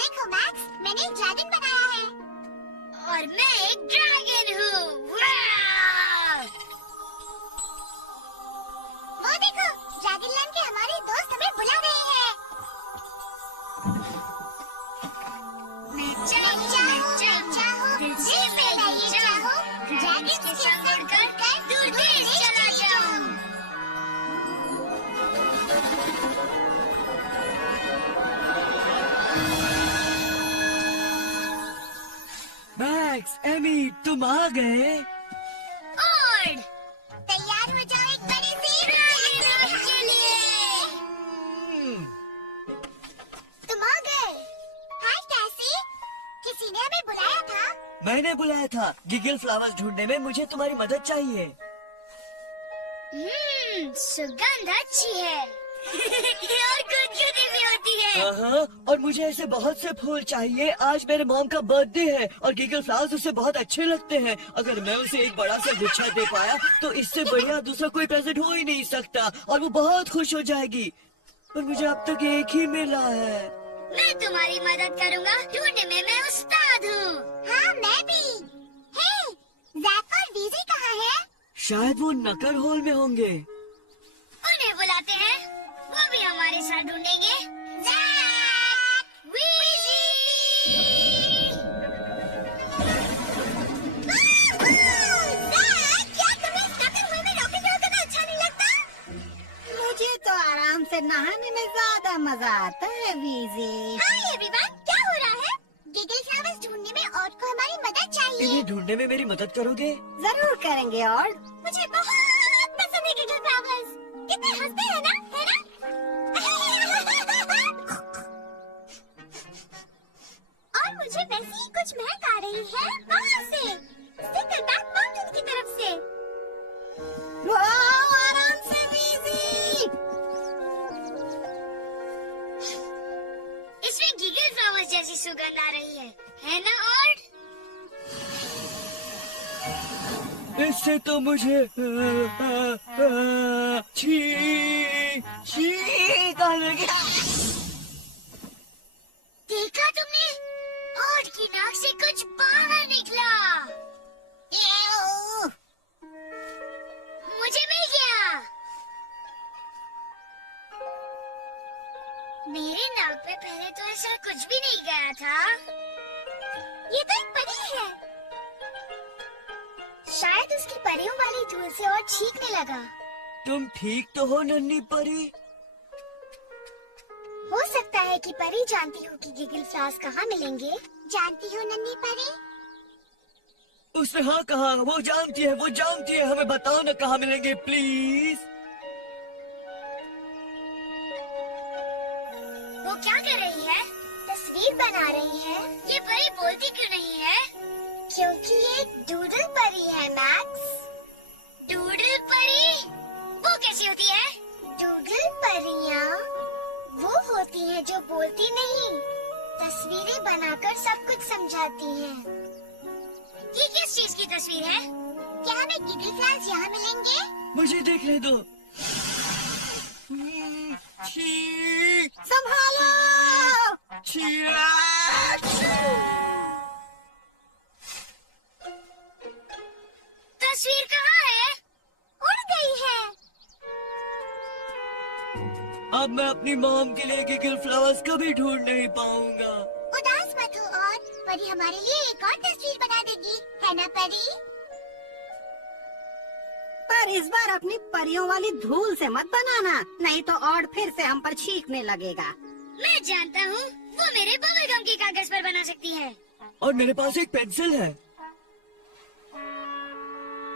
देखो मैक्स, मैंने एक ड्रैगन बनाया है। और मैं एक ड्रैगन हूँ। वो देखो, ड्रैगन लैंड के हमारे दोस्त हमें बुला रहे हैं। मैं चाहूँ, दिल से मैं ये चाहूँ, ड्रैगन के संग उड़कर दूर देश चला जाऊँ। मैक्स, एमी, तुम आ गए? और तैयार हो जाओ एक बड़ी सी रात के लिए। तुम आ गए। हाय कैसी, किसी ने हमें बुलाया था? मैंने बुलाया था। गिगल फ्लावर्स ढूंढने में मुझे तुम्हारी मदद चाहिए। सुगंध अच्छी है। और गुदगुदी भी होती है। और मुझे ऐसे बहुत से फूल चाहिए। आज मेरे मॉम का बर्थडे है और गिगल फ्लावर्स उसे बहुत अच्छे लगते हैं। अगर मैं उसे एक बड़ा सा गुच्छा दे पाया तो इससे बढ़िया दूसरा कोई प्रेजेंट हो ही नहीं सकता और वो बहुत खुश हो जाएगी। पर मुझे अब तक एक ही मिला है। मैं तुम्हारी मदद करूँगा। ढूंढने में मैं उस्ताद हूँ। हाँ, मैं भी। हे, जैक और वीजी कहाँ है? शायद वो नकर होल में होंगे। उन्हें बुलाते हैं, वो भी हमारे साथ ढूंढेंगे। Jack, V G! जैक, क्या तुम्हें इस नकर होल में रॉकेट लॉन्च करना अच्छा नहीं लगता? मुझे तो आराम से नहाने में ज्यादा मजा आता है वीजी। हाय एवरीवन, क्या हो रहा है? गिगल फ्लावर्स ढूंढने में और को हमारी मदद चाहिए। इन्हें ढूंढने में मेरी मदद करोगे? जरूर करेंगे। और मुझे बहुत पसंद है गिगल फ्लावर्स। कितने हंसते हैं ना, है ना? और मुझे वैसी ही कुछ महक आ रही है वहाँ से, स्टिकलबैक माउंटेन की तरफ से। आराम से वीजी। इसमें गिगल फ्लावर्स जैसी सुगंध आ रही है ना? और इससे तो मुझे छींक आने की। देखा तुमने? ओट की नाक से कुछ बाहर निकला। मुझे मिल गया। मेरे नाक पे पहले तो ऐसा कुछ भी नहीं गया था। ये तो एक परी है। शायद उसकी परियों वाली धूल से और छींकने लगा। तुम ठीक तो हो नन्ही परी? हो सकता है कि परी जानती हो कि गिगल फ्लावर्स कहाँ मिलेंगे। जानती हो नन्ही परी? उसने हाँ कहा। वो जानती है, वो जानती है। हमें बताओ ना कहाँ मिलेंगे प्लीज। वो क्या कर रही है? तस्वीर बना रही है। ये परी बोलती क्यों नहीं है? क्योंकि ये एक डूडल परी है मैक्स। डूडल परी? वो कैसी होती है? डूडल परियां वो होती हैं जो बोलती नहीं, तस्वीरें बनाकर सब कुछ समझाती हैं। ये किस चीज की तस्वीर है? क्या हमें गिगल फ्लावर्स यहाँ मिलेंगे? मुझे देखने दो। संभालो। तस्वीर कहाँ है? उड़ गई है। अब मैं अपनी मॉम के लिए गिगल फ्लावर्स कभी ढूंढ नहीं पाऊंगा। उदास मत हो, और परी हमारे लिए एक और तस्वीर बना देगी, है ना परी? पर इस बार अपनी परियों वाली धूल से मत बनाना, नहीं तो और फिर से हम पर छींकने लगेगा। मैं जानता हूँ, वो मेरे बबलगम के कागज पर बना सकती है। और मेरे पास एक पेंसिल है।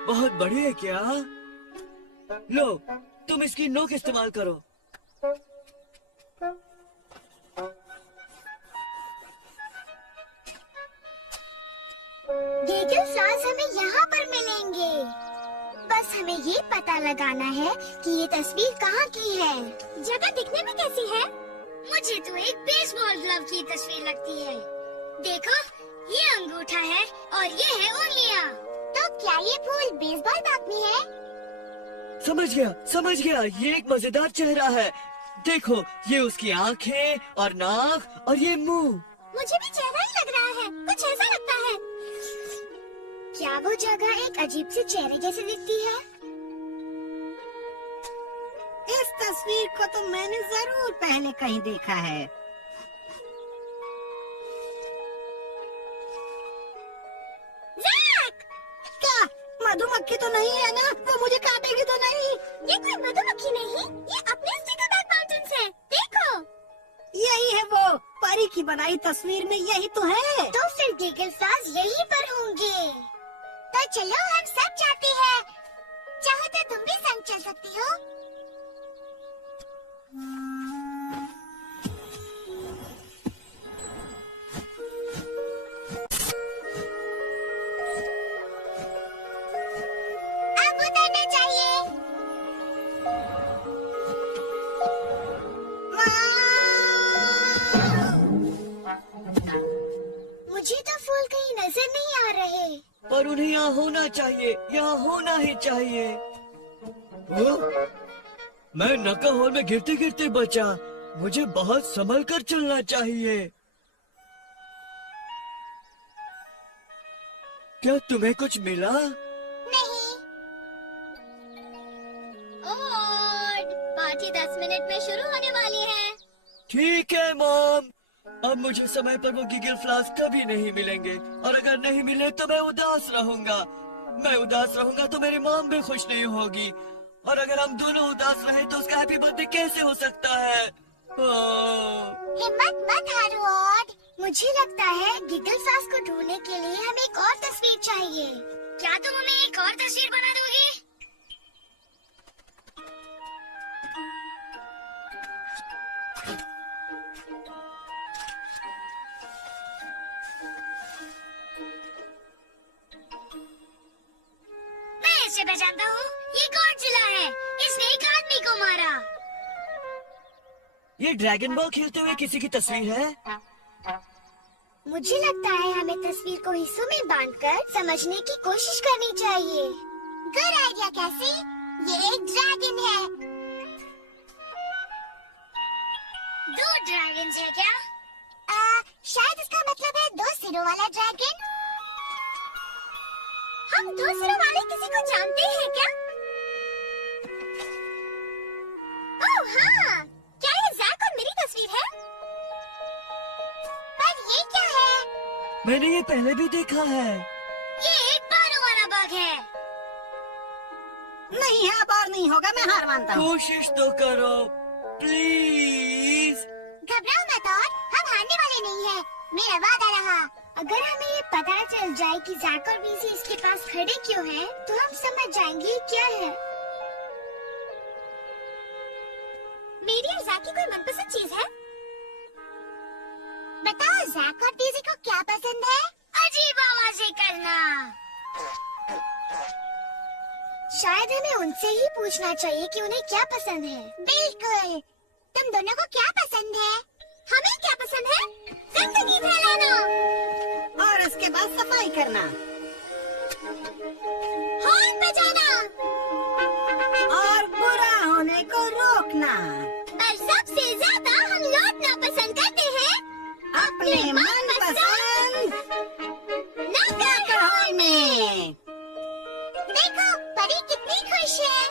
बहुत बड़ी है क्या? लो, तुम इसकी नोक इस्तेमाल करो। गिगल फ्लावर्स हमें यहाँ पर मिलेंगे। बस हमें ये पता लगाना है कि ये तस्वीर कहाँ की है। जगह दिखने में कैसी है? मुझे तो एक बेसबॉल ग्लव की तस्वीर लगती है। देखो, ये अंगूठा है और ये है उंगलियाँ। तो क्या ये फूल बेसबॉल बैट में है? समझ गया। ये एक मजेदार चेहरा है। देखो, ये उसकी आंखें और नाक और ये मुंह। मुझे भी चेहरा ही लग रहा है, कुछ ऐसा लगता है। क्या वो जगह एक अजीब से चेहरे जैसे दिखती है? इस तस्वीर को तो मैंने जरूर पहले कहीं देखा है। जैक! क्या मधुमक्खी तो नहीं है ना? वो मुझे काटेगी तो नहीं? ये कोई मधुमक्खी नहीं, ये अपने स्टिकरबैक माउंटेन्स है। देखो। यही है वो परी की बनाई तस्वीर में, यही तो है। तो फिर गीगल फ्लॉवर्स यहीं पर होंगे। तो चलो हम सब जाते हैं। चाहो तो तुम भी संग चल सकती हो। अब उतरना चाहिए। मुझे तो फूल कहीं नजर नहीं आ रहे। पर उन्हें यहाँ होना चाहिए, यहाँ होना ही चाहिए। ओ? मैं नका होल में गिरते गिरते बचा। मुझे बहुत संभल कर चलना चाहिए। क्या तुम्हें कुछ मिला? नहीं। और पार्टी 10 मिनट में शुरू होने वाली है। ठीक है मॉम। अब मुझे समय पर वो गीगल फ्लावर्स कभी नहीं मिलेंगे, और अगर नहीं मिले तो मैं उदास रहूंगा। मैं उदास रहूंगा तो मेरी मॉम भी खुश नहीं होगी, और अगर हम दोनों उदास रहे तो उसका हैप्पी बर्थडे कैसे हो सकता है? हिम्मत मत हारो ऑड। मुझे लगता है गीगल फ्लॉवर्स को ढूंढने के लिए हमें एक और तस्वीर चाहिए। क्या तुम हमें एक और तस्वीर बना दोगी? मैं इसे पहचानता हूँ। ये गॉडजिला है। इसने एक आदमी को मारा। ये ड्रैगन बॉल खेलते हुए किसी की तस्वीर है। मुझे लगता है हमें तस्वीर को हिस्सों में बांटकर समझने की कोशिश करनी चाहिए। गुड आइडिया कैसी? ये एक ड्रैगन है। 2 ड्रैगन है क्या? शायद इसका मतलब है 2 सिरों वाला ड्रैगन। हम 2 सिरों वाले किसी को जानते हैं क्या? ओह हाँ, क्या ये जैक और मेरी तस्वीर है? पर ये क्या है? मैंने ये पहले भी देखा है। ये एक बालों वाला बग है। नहीं है, अब और नहीं होगा, मैं हार मानता हूँ। कोशिश तो करो प्लीज। घबराओ मत और हम हारने वाले नहीं हैं। मेरा वादा रहा। अगर हमें ये पता चल जाए कि जैक और बीजी इसके पास खड़े क्यों हैं, तो हम समझ जाएंगे ये क्या है। मेरी और जैक की कोई मनपसंद चीज है? बताओ जैक और बीजी को क्या पसंद है? अजीब आवाजें करना। शायद हमें उनसे ही पूछना चाहिए कि उन्हें क्या पसंद है। बिल्कुल। तुम दोनों को क्या पसंद है? हमें क्या पसंद है? गंदगी फैलाना और इसके बाद सफाई करना, हॉर्न बजाना और बुरा होने को रोकना। पर सबसे ज्यादा हम लौटना पसंद करते हैं अपने मनपसंद नगर में। देखो परी कितनी खुश है।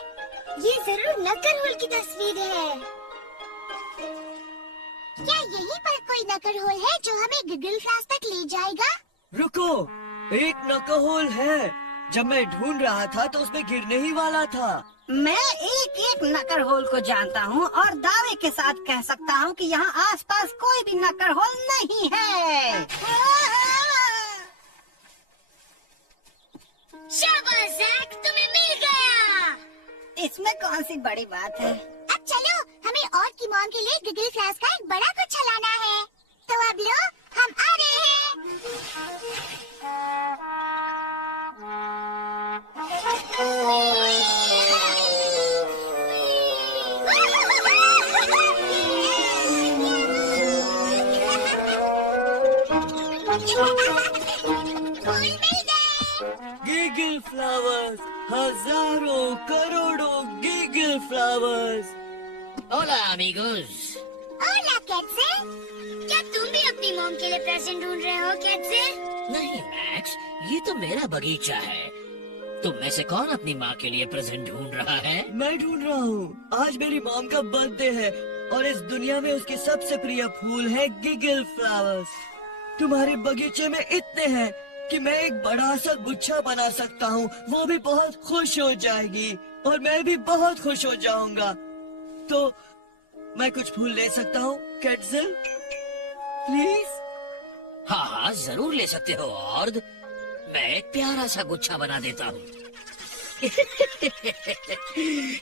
ये जरूर नकर होल की तस्वीर है। क्या यहीं पर कोई नकर होल है जो हमें गीगल फ्लॉवर्स तक ले जाएगा? रुको, एक नका होल है। जब मैं ढूंढ रहा था तो उसमें गिरने ही वाला था। मैं एक एक नकर होल को जानता हूँ और दावे के साथ कह सकता हूँ कि यहाँ आसपास कोई भी नकर होल नहीं है। शाबाश जैक, तुम्हें मिल गया। इसमें कौन सी बड़ी बात है? अब चलो, हमें और की मॉम के लिए गीगल फ्लॉवर्स का एक बड़ा गुच्छा लाना है। तो अब लो, हम आ रहे गीगल फ्लावर्स, हजारों करोड़ों गीगल फ्लावर्स। Hola, amigos. ओला कैटसेल, क्या तुम भी अपनी मॉम के लिए प्रेजेंट ढूंढ रहे हो कैटसेल? नहीं मैक्स, ये तो मेरा बगीचा है। तुम में से कौन अपनी माँ के लिए प्रेजेंट ढूंढ रहा है? मैं ढूंढ रहा हूँ। आज मेरी मॉम का बर्थडे है और इस दुनिया में उसके सबसे प्रिय फूल है गिगल फ्लावर्स। तुम्हारे बगीचे में इतने हैं कि मैं एक बड़ा सा गुच्छा बना सकता हूँ। वो भी बहुत खुश हो जाएगी और मैं भी बहुत खुश हो जाऊंगा। तो मैं कुछ फूल ले सकता हूँ कैटसेल, प्लीज? हाँ हाँ, जरूर ले सकते हो ऑर्ड। मैं एक प्यारा सा गुच्छा बना देता हूँ।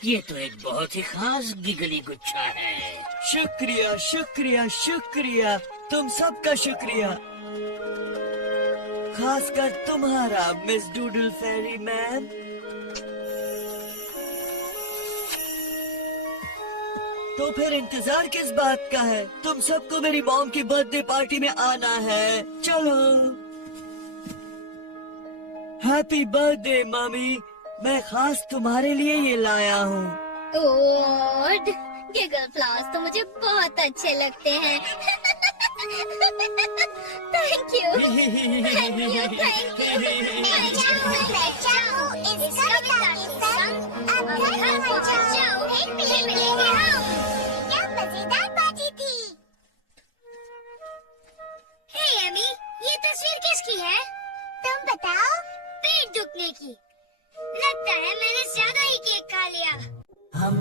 ये तो एक बहुत ही खास गिगली गुच्छा है। शुक्रिया शुक्रिया शुक्रिया, तुम सबका शुक्रिया, खासकर तुम्हारा मिस डूडल फेरी मैन। तो फिर इंतजार किस बात का है? तुम सबको मेरी मॉम की बर्थडे पार्टी में आना है। चलो। हैप्पी बर्थडे मम्मी, मैं खास तुम्हारे लिए ये लाया हूँ। ओड, गिगल फ्लावर्स तो मुझे बहुत अच्छे लगते हैं। Thank you, thank you, thank you. इस कविता के संग अब घर पहुंच जाओ। फिर मिलेंगे हम। क्या मजेदार पार्टी थी। हे एमी, ये तस्वीर किसकी है? तुम बताओ। पेट दुखने की। लगता है मैंने ज्यादा ही केक खा लिया। हम